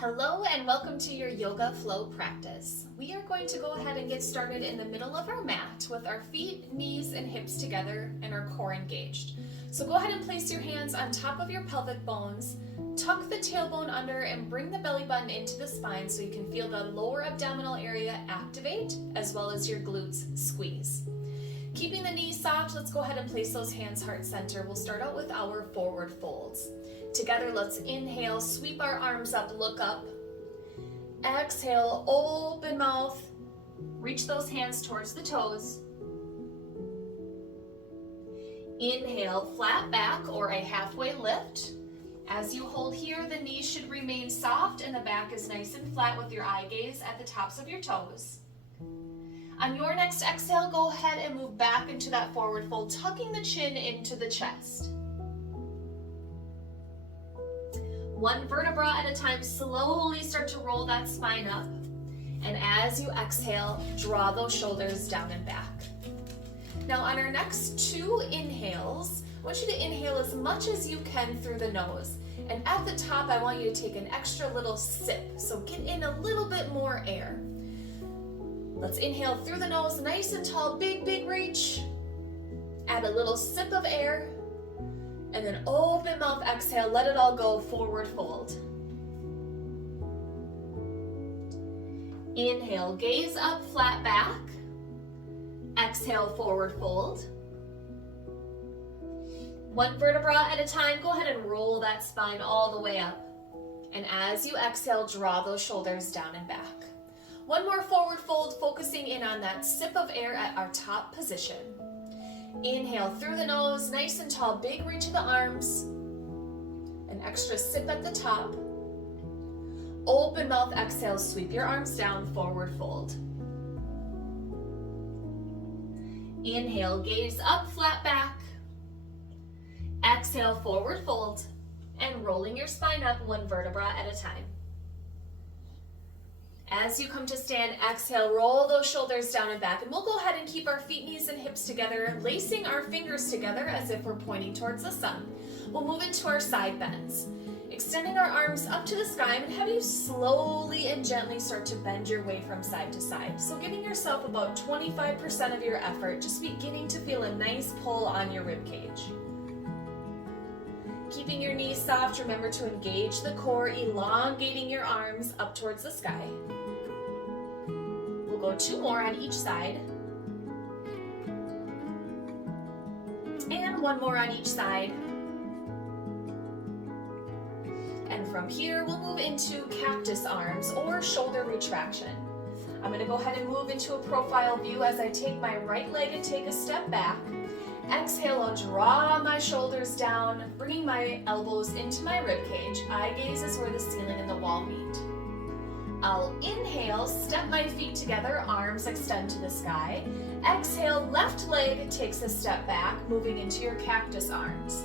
Hello and welcome to your yoga flow practice. We are going to go ahead and get started in the middle of our mat with our feet, knees, and hips together and our core engaged. So go ahead and place your hands on top of your pelvic bones, tuck the tailbone under and bring the belly button into the spine so you can feel the lower abdominal area activate as well as your glutes squeeze. Keeping the knees soft, let's go ahead and place those hands heart center. We'll start out with our forward folds. Together, let's inhale, sweep our arms up, look up. Exhale, open mouth, reach those hands towards the toes. Inhale, flat back or a halfway lift. As you hold here, the knees should remain soft and the back is nice and flat with your eye gaze at the tops of your toes. On your next exhale, go ahead and move back into that forward fold, tucking the chin into the chest. One vertebra at a time, slowly start to roll that spine up. And as you exhale, draw those shoulders down and back. Now on our next two inhales, I want you to inhale as much as you can through the nose. And at the top, I want you to take an extra little sip. So get in a little bit more air. Let's inhale through the nose, nice and tall, big, big reach. Add a little sip of air. And then open mouth, exhale, let it all go, forward fold. Inhale, gaze up, flat back. Exhale, forward fold. One vertebra at a time, go ahead and roll that spine all the way up. And as you exhale, draw those shoulders down and back. One more forward fold, focusing in on that sip of air at our top position. Inhale through the nose, nice and tall, big reach of the arms. An extra sip at the top. Open mouth, exhale, sweep your arms down, forward fold. Inhale, gaze up, flat back. Exhale, forward fold. And rolling your spine up one vertebra at a time. As you come to stand, exhale, roll those shoulders down and back. And we'll go ahead and keep our feet, knees, and hips together, lacing our fingers together as if we're pointing towards the sun. We'll move into our side bends. Extending our arms up to the sky, and have you slowly and gently start to bend your way from side to side. So giving yourself about 25% of your effort, just beginning to feel a nice pull on your rib cage. Keeping your knees soft, remember to engage the core, elongating your arms up towards the sky. We'll go two more on each side. And one more on each side. And from here, we'll move into cactus arms or shoulder retraction. I'm going to go ahead and move into a profile view as I take my right leg and take a step back. Exhale, I'll draw my shoulders down, bringing my elbows into my rib cage. Eye gaze is where the ceiling and the wall meet. I'll inhale, step my feet together, arms extend to the sky. Exhale, left leg takes a step back, moving into your cactus arms.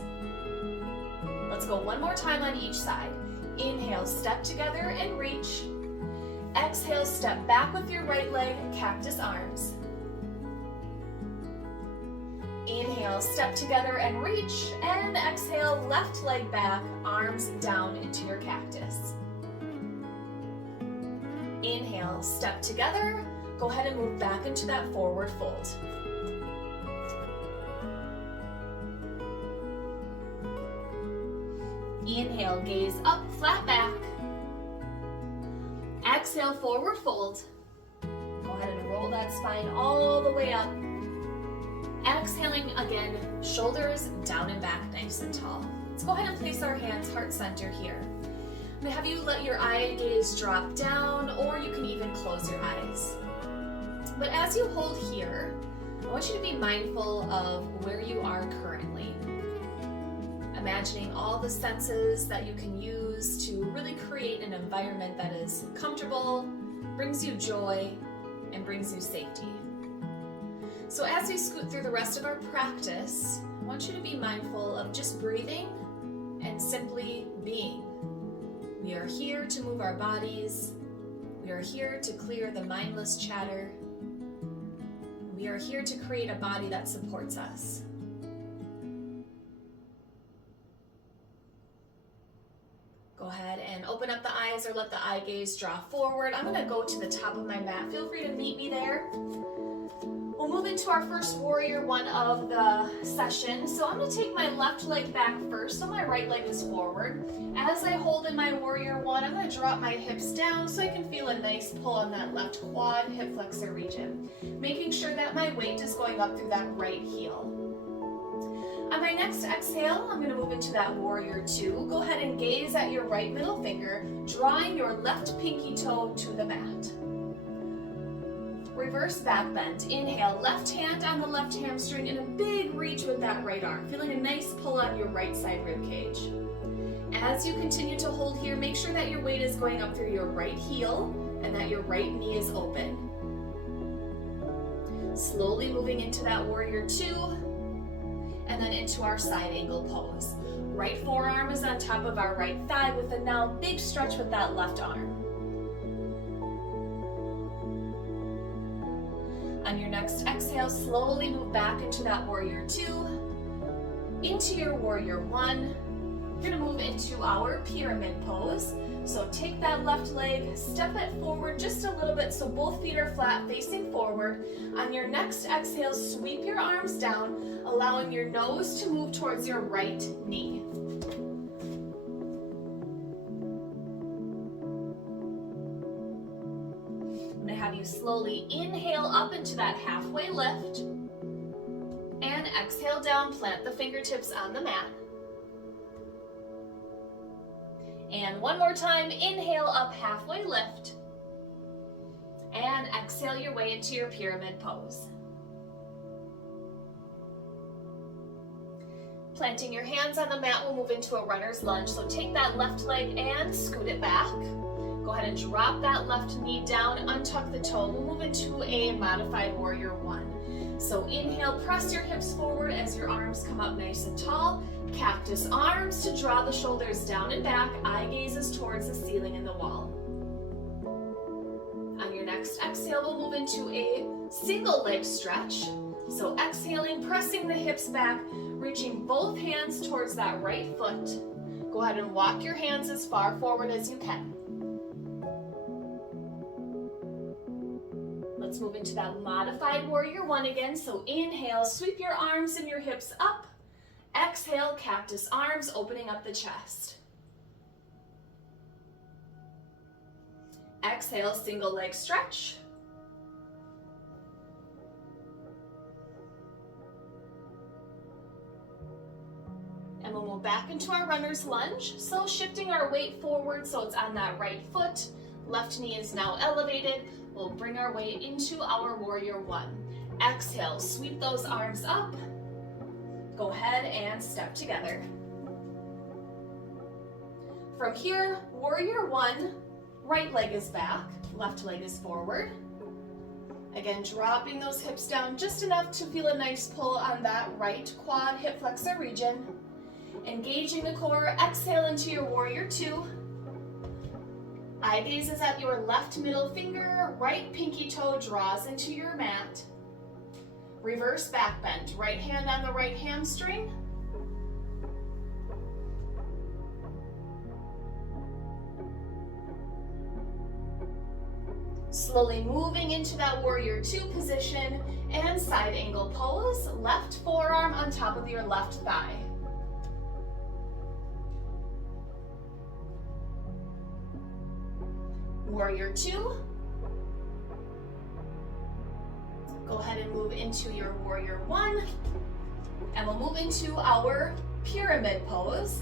Let's go one more time on each side. Inhale, step together and reach. Exhale, step back with your right leg, cactus arms. Inhale, step together and reach, and exhale, left leg back, arms down into your cactus. Inhale, step together, go ahead and move back into that forward fold. Inhale, gaze up, flat back. Exhale, forward fold. Go ahead and roll that spine all the way up. Exhaling again, shoulders down and back, nice and tall. Let's go ahead and place our hands heart center here. I'm going to have you let your eye gaze drop down, or you can even close your eyes. But as you hold here, I want you to be mindful of where you are currently. Imagining all the senses that you can use to really create an environment that is comfortable, brings you joy, and brings you safety. So as we scoot through the rest of our practice, I want you to be mindful of just breathing and simply being. We are here to move our bodies. We are here to clear the mindless chatter. We are here to create a body that supports us. Go ahead and open up the eyes or let the eye gaze draw forward. I'm gonna go to the top of my mat. Feel free to meet me there. We'll move into our first warrior one of the session. So I'm gonna take my left leg back first, so my right leg is forward. As I hold in my warrior one, I'm gonna drop my hips down so I can feel a nice pull on that left quad, hip flexor region. Making sure that my weight is going up through that right heel. On my next exhale, I'm gonna move into that warrior two. Go ahead and gaze at your right middle finger, drawing your left pinky toe to the mat. Reverse back bend. Inhale, left hand on the left hamstring and a big reach with that right arm. Feeling a nice pull on your right side rib cage. As you continue to hold here, make sure that your weight is going up through your right heel and that your right knee is open. Slowly moving into that warrior two and then into our side angle pose. Right forearm is on top of our right thigh with a now big stretch with that left arm. On your next exhale, slowly move back into that warrior two, into your warrior one. You're gonna move into our pyramid pose. So take that left leg, step it forward just a little bit so both feet are flat facing forward. On your next exhale, sweep your arms down, allowing your nose to move towards your right knee. Have you slowly inhale up into that halfway lift and exhale down, plant the fingertips on the mat. And one more time, inhale up, halfway lift and exhale your way into your pyramid pose. Planting your hands on the mat, we'll move into a runner's lunge. So take that left leg and scoot it back. Go ahead and drop that left knee down, untuck the toe. We'll move into a modified warrior one. So inhale, press your hips forward as your arms come up nice and tall. Cactus arms to draw the shoulders down and back, eye gazes towards the ceiling and the wall. On your next exhale, we'll move into a single leg stretch. So exhaling, pressing the hips back, reaching both hands towards that right foot. Go ahead and walk your hands as far forward as you can. Let's move into that modified warrior one again. So inhale, sweep your arms and your hips up. Exhale, cactus arms, opening up the chest. Exhale, single leg stretch. And we'll move back into our runner's lunge. So shifting our weight forward so it's on that right foot. Left knee is now elevated. We'll bring our weight into our warrior one. Exhale, sweep those arms up. Go ahead and step together. From here, warrior one, right leg is back, left leg is forward. Again, dropping those hips down just enough to feel a nice pull on that right quad hip flexor region. Engaging the core, exhale into your warrior two. Eye gaze is at your left middle finger, right pinky toe draws into your mat. Reverse back bend, right hand on the right hamstring. Slowly moving into that warrior two position and side angle pose, left forearm on top of your left thigh. Warrior two. Go ahead and move into your warrior one. And we'll move into our pyramid pose.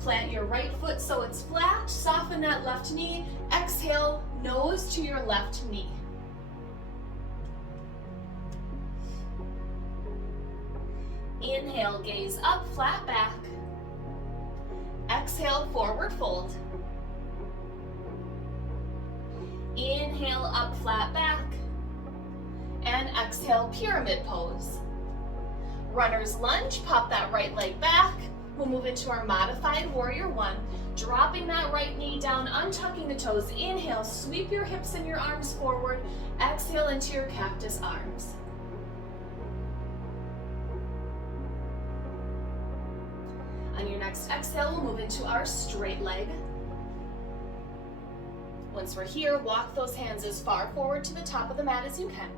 Plant your right foot so it's flat, soften that left knee. Exhale, nose to your left knee. Inhale, gaze up, flat back. Exhale, forward fold. Inhale, up, flat back. And exhale, pyramid pose. Runner's lunge, pop that right leg back. We'll move into our modified warrior one, dropping that right knee down, untucking the toes. Inhale, sweep your hips and your arms forward. Exhale into your cactus arms. On your next exhale, we'll move into our straight leg. Once we're here, walk those hands as far forward to the top of the mat as you can.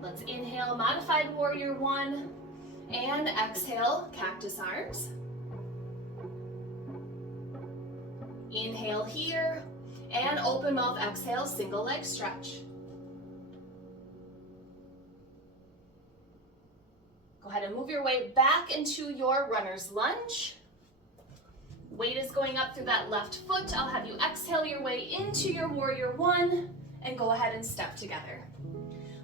Let's inhale, modified warrior one, and exhale, cactus arms. Inhale here, and open mouth, exhale, single leg stretch. Go ahead and move your way back into your runner's lunge. Weight is going up through that left foot. I'll have you exhale your way into your warrior one and go ahead and step together.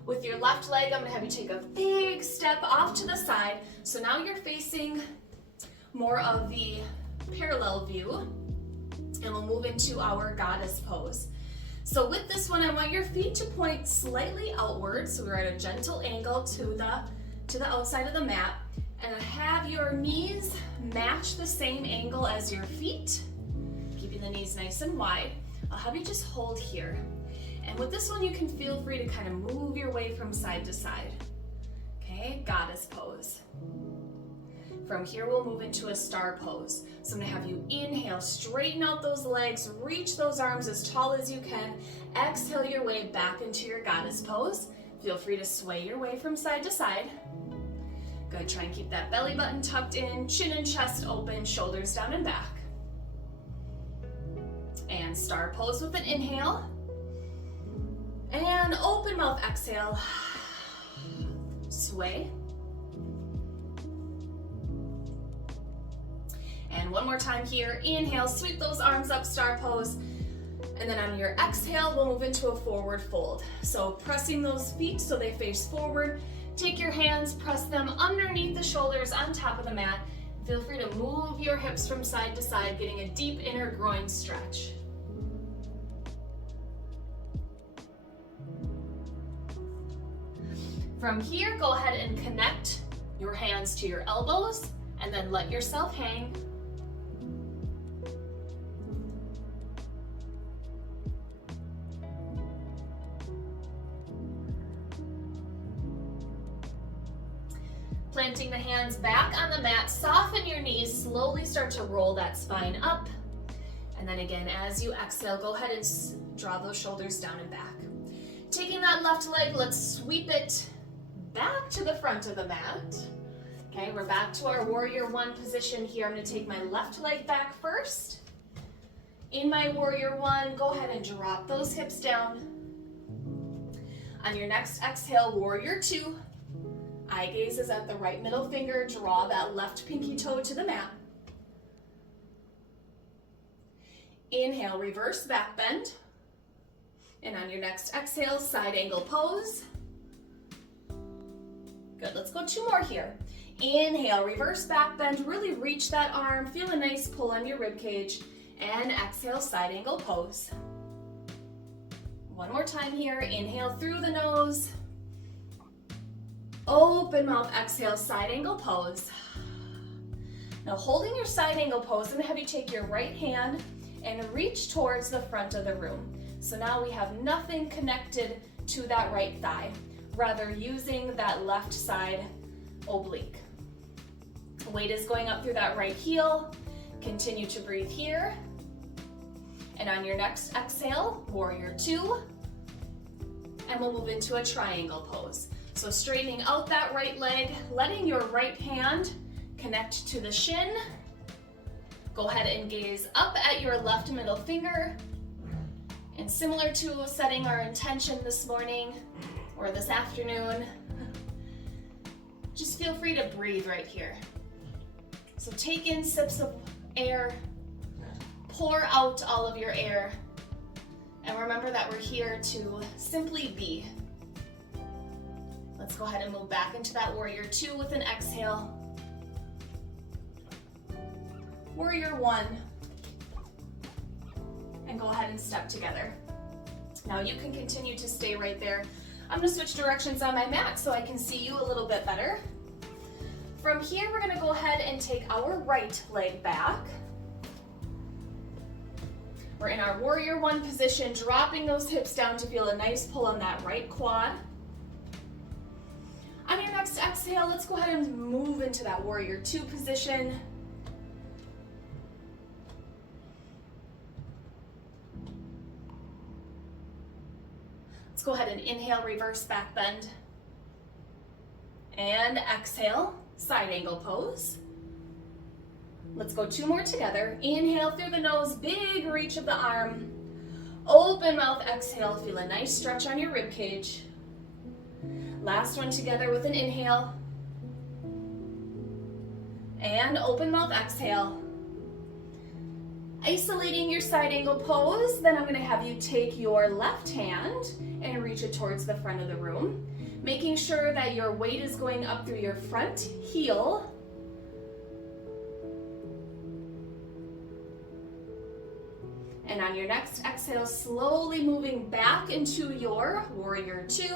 With your left leg, I'm gonna have you take a big step off to the side. So now you're facing more of the parallel view, and we'll move into our goddess pose. So with this one, I want your feet to point slightly outward. So we're at a gentle angle to the outside of the mat, and have your knees match the same angle as your feet, keeping the knees nice and wide. I'll have you just hold here. And with this one, you can feel free to kind of move your way from side to side. Okay, goddess pose. From here, we'll move into a star pose. So I'm gonna have you inhale, straighten out those legs, reach those arms as tall as you can. Exhale your way back into your goddess pose. Feel free to sway your way from side to side. Good, try and keep that belly button tucked in, chin and chest open, shoulders down and back. And star pose with an inhale. And open mouth, exhale. Sway. And one more time here, inhale, sweep those arms up, star pose. And then on your exhale, we'll move into a forward fold. So pressing those feet so they face forward. Take your hands, press them underneath the shoulders on top of the mat. Feel free to move your hips from side to side, getting a deep inner groin stretch. From here, go ahead and connect your hands to your elbows and then let yourself hang. Planting the hands back on the mat, soften your knees, slowly start to roll that spine up. And then again, as you exhale, go ahead and draw those shoulders down and back. Taking that left leg, let's sweep it back to the front of the mat. Okay, we're back to our warrior one position here. I'm gonna take my left leg back first. In my warrior one, go ahead and drop those hips down. On your next exhale, warrior two. Eye gaze is at the right middle finger. Draw that left pinky toe to the mat. Inhale, reverse back bend. And on your next exhale, side angle pose. Good, let's go two more here. Inhale, reverse back bend, really reach that arm, feel a nice pull on your rib cage, and exhale, side angle pose. One more time here, inhale through the nose, open mouth, exhale, side angle pose. Now holding your side angle pose, I'm gonna have you take your right hand and reach towards the front of the room. So now we have nothing connected to that right thigh, rather using that left side oblique. Weight is going up through that right heel. Continue to breathe here. And on your next exhale, warrior two. And we'll move into a triangle pose. So straightening out that right leg, letting your right hand connect to the shin. Go ahead and gaze up at your left middle finger. And similar to setting our intention this morning or this afternoon, just feel free to breathe right here. So take in sips of air, pour out all of your air, and remember that we're here to simply be. Let's go ahead and move back into that warrior two with an exhale. Warrior one. And go ahead and step together. Now you can continue to stay right there. I'm gonna switch directions on my mat so I can see you a little bit better. From here, we're gonna go ahead and take our right leg back. We're in our warrior one position, dropping those hips down to feel a nice pull on that right quad. On your next exhale, let's go ahead and move into that warrior two position. Let's go ahead and inhale, reverse back bend. And exhale, side angle pose. Let's go 2 more together. Inhale through the nose, big reach of the arm. Open mouth, exhale, feel a nice stretch on your rib cage. Last one together with an inhale. And open mouth, exhale. Isolating your side angle pose, then I'm going to have you take your left hand and reach it towards the front of the room, making sure that your weight is going up through your front heel. And on your next exhale, slowly moving back into your warrior 2.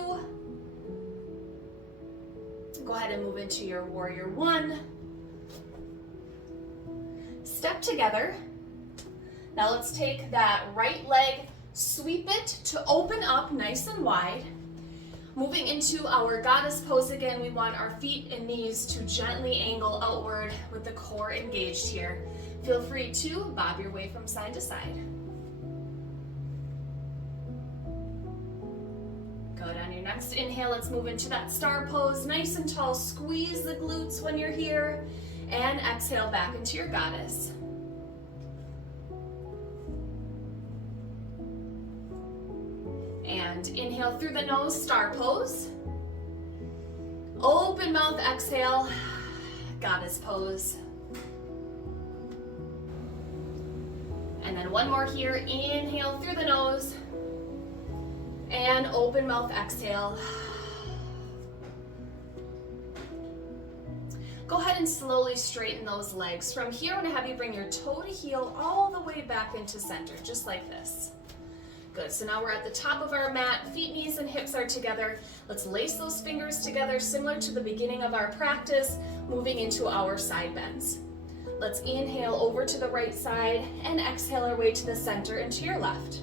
Go ahead and move into your warrior 1. Step together. Now let's take that right leg, sweep it to open up nice and wide. Moving into our goddess pose again, we want our feet and knees to gently angle outward with the core engaged here. Feel free to bob your way from side to side. Good. On your next inhale, let's move into that star pose, nice and tall. Squeeze the glutes when you're here, and exhale back into your goddess. And inhale through the nose, star pose. Open mouth, exhale, goddess pose. And then one more here, inhale through the nose, and open mouth, exhale. Go ahead and slowly straighten those legs. From here, I'm gonna have you bring your toe to heel all the way back into center, just like this. Good, so now we're at the top of our mat, feet, knees, and hips are together. Let's lace those fingers together, similar to the beginning of our practice, moving into our side bends. Let's inhale over to the right side and exhale our way to the center and to your left.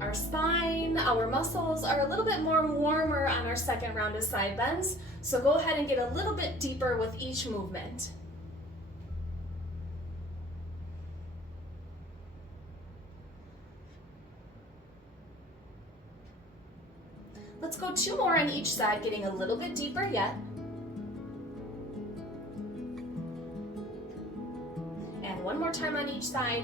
Our spine, our muscles are a little bit more warmer on our second round of side bends, so go ahead and get a little bit deeper with each movement. Let's go 2 more on each side, getting a little bit deeper yet. And 1 more time on each side.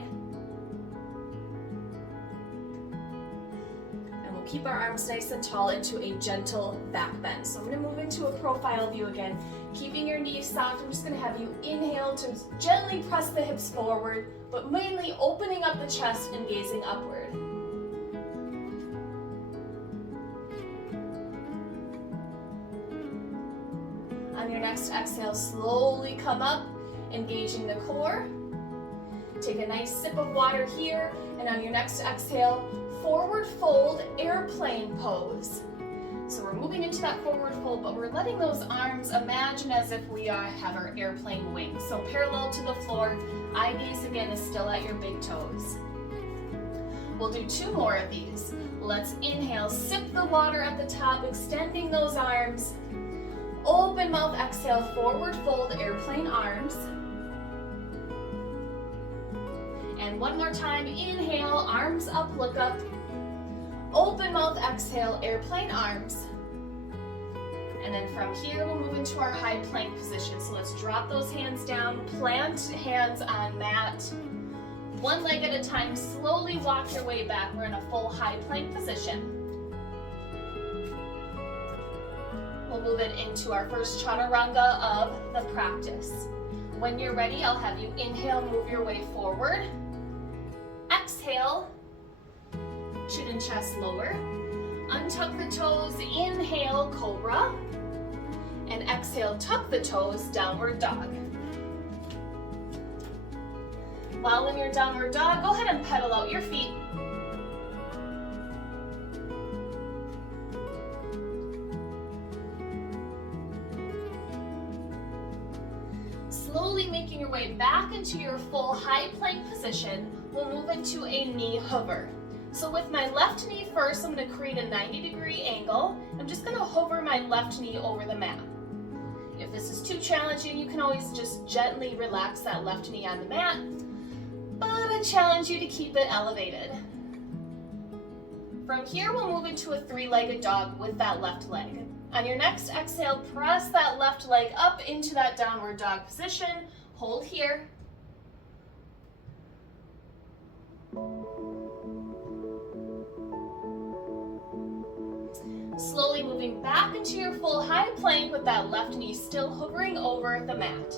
And we'll keep our arms nice and tall into a gentle back bend. So I'm going to move into a profile view again, keeping your knees soft. I'm just going to have you inhale to gently press the hips forward, but mainly opening up the chest and gazing upward. On your next exhale, slowly come up, engaging the core. Take a nice sip of water here, and on your next exhale, forward fold, airplane pose. So we're moving into that forward fold, but we're letting those arms imagine as if we have our airplane wings. So parallel to the floor, eye gaze again is still at your big toes. We'll do 2 more of these. Let's inhale, sip the water at the top, extending those arms. Open mouth, exhale, forward fold, airplane arms. And 1 more time, inhale, arms up, look up. Open mouth, exhale, airplane arms. And then from here, we'll move into our high plank position. So let's drop those hands down, plant hands on mat. 1 leg at a time, slowly walk your way back. We're in a full high plank position. We'll move it into our first chaturanga of the practice. When you're ready, I'll have you inhale, move your way forward. Exhale, chin and chest lower. Untuck the toes, inhale, cobra. And exhale, tuck the toes, downward dog. While in your downward dog, go ahead and pedal out your feet. Slowly making your way back into your full high plank position, we'll move into a knee hover. So with my left knee first, I'm going to create a 90-degree angle. I'm just going to hover my left knee over the mat. If this is too challenging, you can always just gently relax that left knee on the mat, but I challenge you to keep it elevated. From here, we'll move into a three-legged dog with that left leg. On your next exhale, press that left leg up into that downward dog position. Hold here. Slowly moving back into your full high plank with that left knee still hovering over the mat.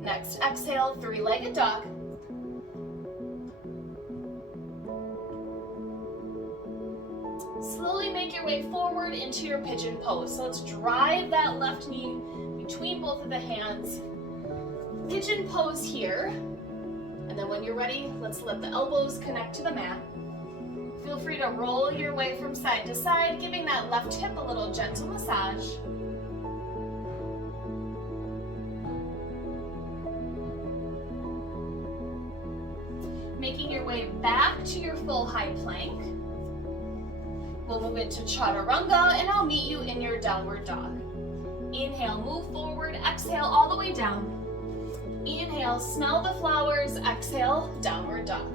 Next exhale, three-legged dog. Slowly make your way forward into your pigeon pose. So let's drive that left knee between both of the hands. Pigeon pose here. And then when you're ready, let's let the elbows connect to the mat. Feel free to roll your way from side to side, giving that left hip a little gentle massage. Making your way back to your full high plank. We'll move into chaturanga, and I'll meet you in your downward dog. Inhale, move forward. Exhale, all the way down. Inhale, smell the flowers. Exhale, downward dog.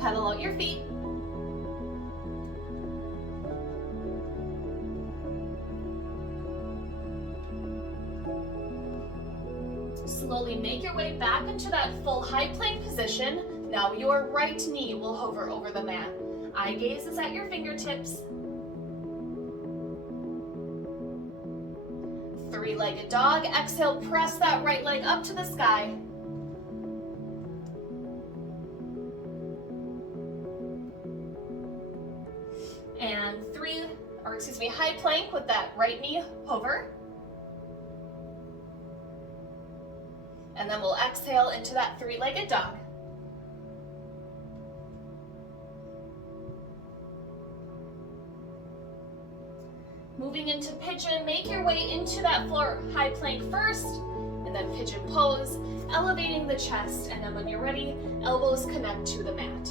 Pedal out your feet. Slowly make your way back into that full high plank position. Now your right knee will hover over the mat. Eye gaze is at your fingertips. Three-legged dog. Exhale, press that right leg up to the sky. And high plank with that right knee hover. And then we'll exhale into that three-legged dog. Moving into pigeon, make your way into that floor high plank first, and then pigeon pose, elevating the chest, and then when you're ready, elbows connect to the mat.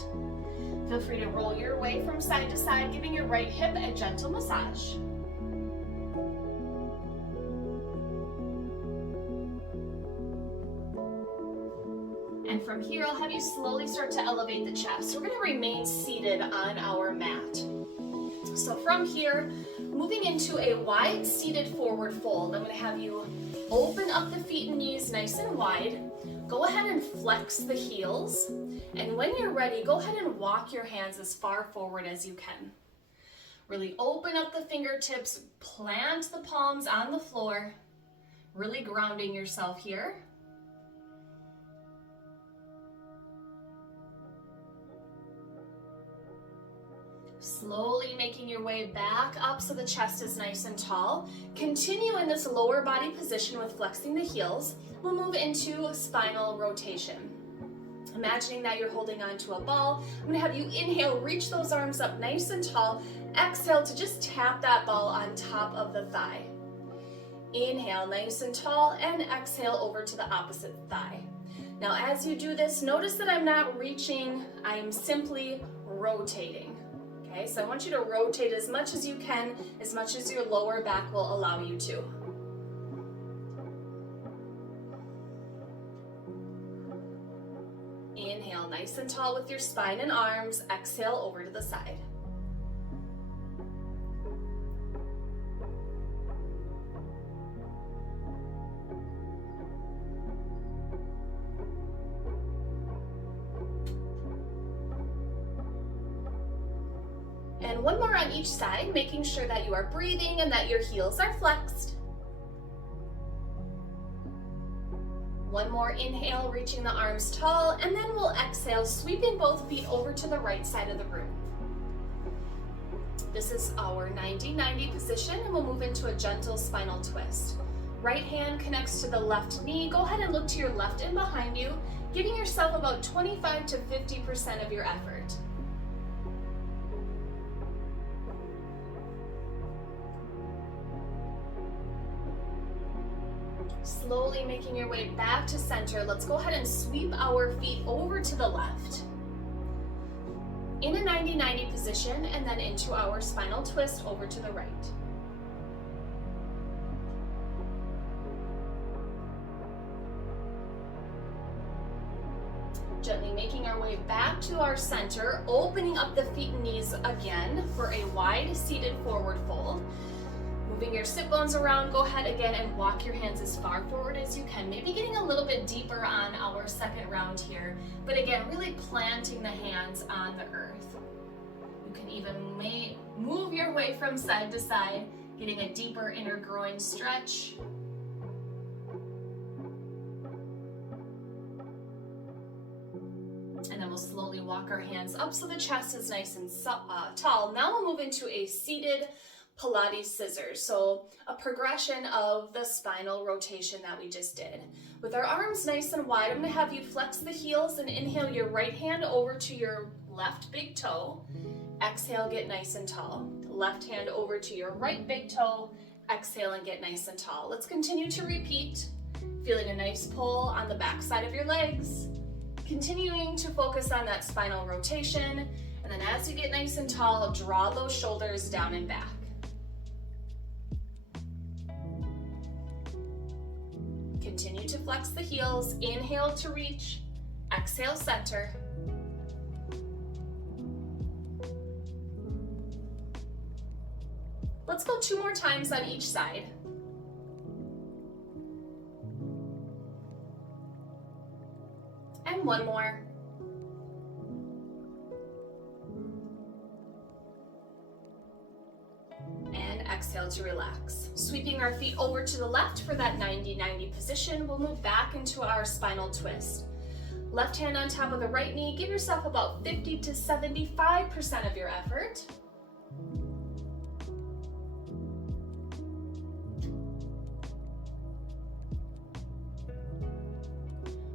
Feel free to roll your way from side to side, giving your right hip a gentle massage. And from here, I'll have you slowly start to elevate the chest. We're going to remain seated on our mat. So from here, moving into a wide seated forward fold, I'm going to have you open up the feet and knees nice and wide. Go ahead and flex the heels. And when you're ready, go ahead and walk your hands as far forward as you can. Really open up the fingertips, plant the palms on the floor, really grounding yourself here. Slowly making your way back up so the chest is nice and tall. Continue in this lower body position with flexing the heels. We'll move into spinal rotation. Imagining that you're holding onto a ball. I'm going to have you inhale, reach those arms up nice and tall. Exhale to just tap that ball on top of the thigh. Inhale, nice and tall, and exhale over to the opposite thigh. Now as you do this, notice that I'm not reaching, I'm simply rotating. Okay, so I want you to rotate as much as you can, as much as your lower back will allow you to. Inhale, nice and tall with your spine and arms. Exhale over to the side. And one more on each side, making sure that you are breathing and that your heels are flexed. One more inhale, reaching the arms tall, and then we'll exhale, sweeping both feet over to the right side of the room. This is our 90-90 position, and we'll move into a gentle spinal twist. Right hand connects to the left knee. Go ahead and look to your left and behind you, giving yourself about 25 to 50% of your effort. Slowly making your way back to center, let's go ahead and sweep our feet over to the left. In a 90-90 position, and then into our spinal twist over to the right. Gently making our way back to our center, opening up the feet and knees again for a wide seated forward fold. Moving your sit bones around, go ahead again and walk your hands as far forward as you can. Maybe getting a little bit deeper on our second round here, but again, really planting the hands on the earth. You can even move your way from side to side, getting a deeper inner groin stretch. And then we'll slowly walk our hands up so the chest is nice and tall. Now we'll move into a seated Pilates scissors. So a progression of the spinal rotation that we just did. With our arms nice and wide, I'm going to have you flex the heels and inhale your right hand over to your left big toe. Exhale, get nice and tall. Left hand over to your right big toe. Exhale and get nice and tall. Let's continue to repeat. Feeling a nice pull on the back side of your legs. Continuing to focus on that spinal rotation. And then as you get nice and tall, draw those shoulders down and back. Continue to flex the heels. Inhale to reach. Exhale, center. Let's go 2 more times on each side. And 1 more. And exhale to relax. Sweeping our feet over to the left for that 90-90 position. We'll move back into our spinal twist. Left hand on top of the right knee. Give yourself about 50 to 75% of your effort.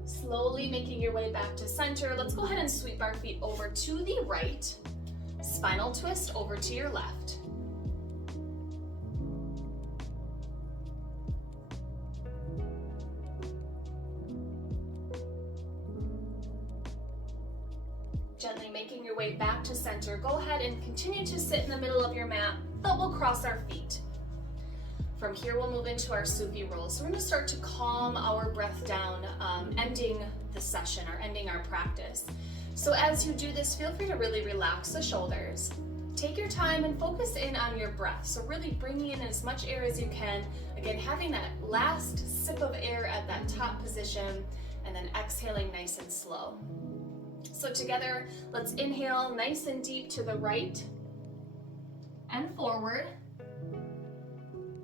Slowly making your way back to center. Let's go ahead and sweep our feet over to the right. Spinal twist over to your left. Gently making your way back to center. Go ahead and continue to sit in the middle of your mat, but we'll cross our feet. From here, we'll move into our Sufi roll. So we're going to start to calm our breath down, ending the session or ending our practice. So as you do this, feel free to really relax the shoulders. Take your time and focus in on your breath. So really bringing in as much air as you can. Again, having that last sip of air at that top position, and then exhaling nice and slow. So together, let's inhale nice and deep to the right and forward.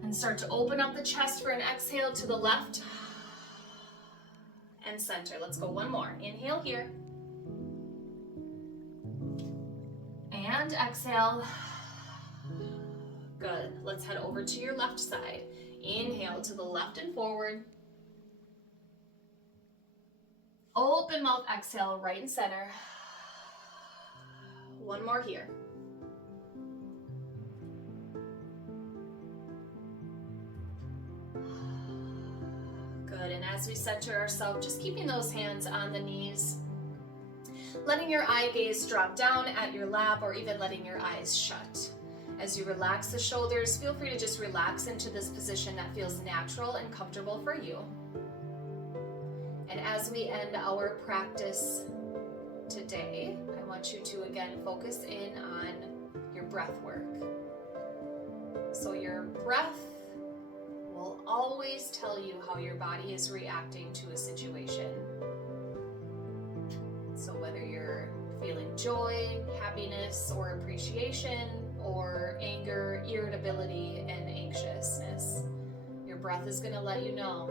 And start to open up the chest for an exhale to the left and center. Let's go 1 more. Inhale here. And exhale. Good. Let's head over to your left side. Inhale to the left and forward. Open mouth, exhale, right and center. 1 more here. Good, and as we center ourselves, just keeping those hands on the knees, letting your eye gaze drop down at your lap or even letting your eyes shut. As you relax the shoulders, feel free to just relax into this position that feels natural and comfortable for you. And as we end our practice today, I want you to again focus in on your breath work. So your breath will always tell you how your body is reacting to a situation. So whether you're feeling joy, happiness, or appreciation, or anger, irritability, and anxiousness, your breath is going to let you know.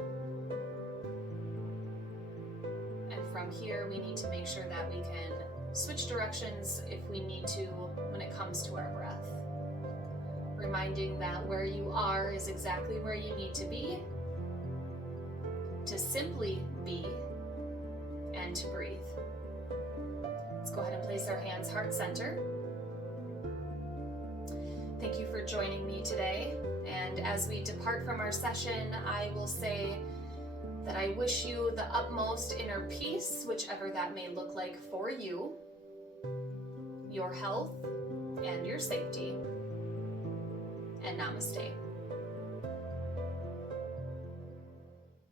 And from here, we need to make sure that we can switch directions if we need to when it comes to our breath. Reminding that where you are is exactly where you need to be, to simply be, and to breathe. Let's go ahead and place our hands heart center. Thank you for joining me today. And as we depart from our session, I will say that I wish you the utmost inner peace, whichever that may look like for you, your health, and your safety. And namaste.